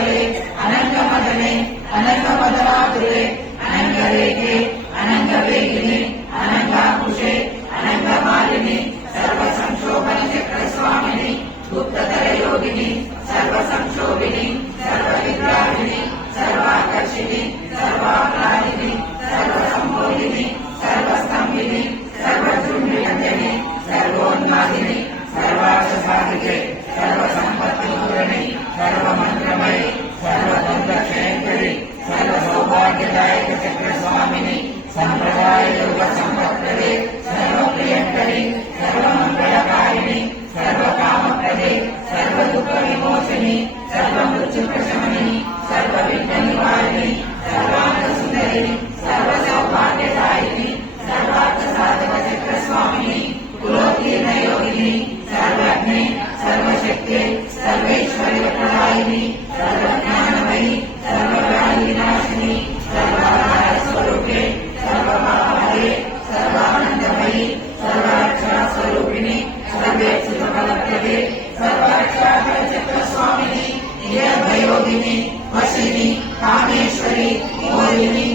अनंगमंगले अनंगमदने अनंगमदनातुले अनंगरेखे अनंगवेगिने अनंगाकुशे अनंगमालिनी सर्वसंशोभन चक्रस्वामिनी गुप्ततरयोगिनी सर्वसंशोभिनी सर्वविग्राहिनी सर्वाकर्षिणी सर्वाह्लादिनी सर्वसंबोधिनी सर्वस्तंभिनी सर्वदृढ्यंजनी सर्वोन्मादिनी सर्वार्थसाधिके सर्वसंपत्तिपूरणी सर्वमंत्रमयी सर्वदुर्गक्षयंकरी सर्वसौभाग्यदायक चक्रस्वामिनी संप्रदाय योग संपत्प्रदे सर्वप्रियंकरी सर्वमंगलकारिणी सर्वकामप्रदे सर्वदुःखविमोचनी सर्वमृत्युप्रशमनी सर्वविघ्ननिवारिणी सर्वान्तसुन्दरी सर्वसौभाग्यदायिनी सर्वार्थसाधक चक्रस्वामिनी कुलोत्तीर्णयोगिनी सर्वज्ञे सर्वशक्ते सर्वैश्वर्यप्रदायिनी सर्वज्ञानमयी सर्वव्याधिनाशिनी सर्वाधारस्वरूपे सर्वभावहरे सर्वानन्दमयी सर्वाक्षरस्वरूपिणी सर्वेक्षुफलप्रदे सर्वाक्षरचक्रस्वामिनी निरभयोगिनी वशिनी कामेश्वरी मोहिनी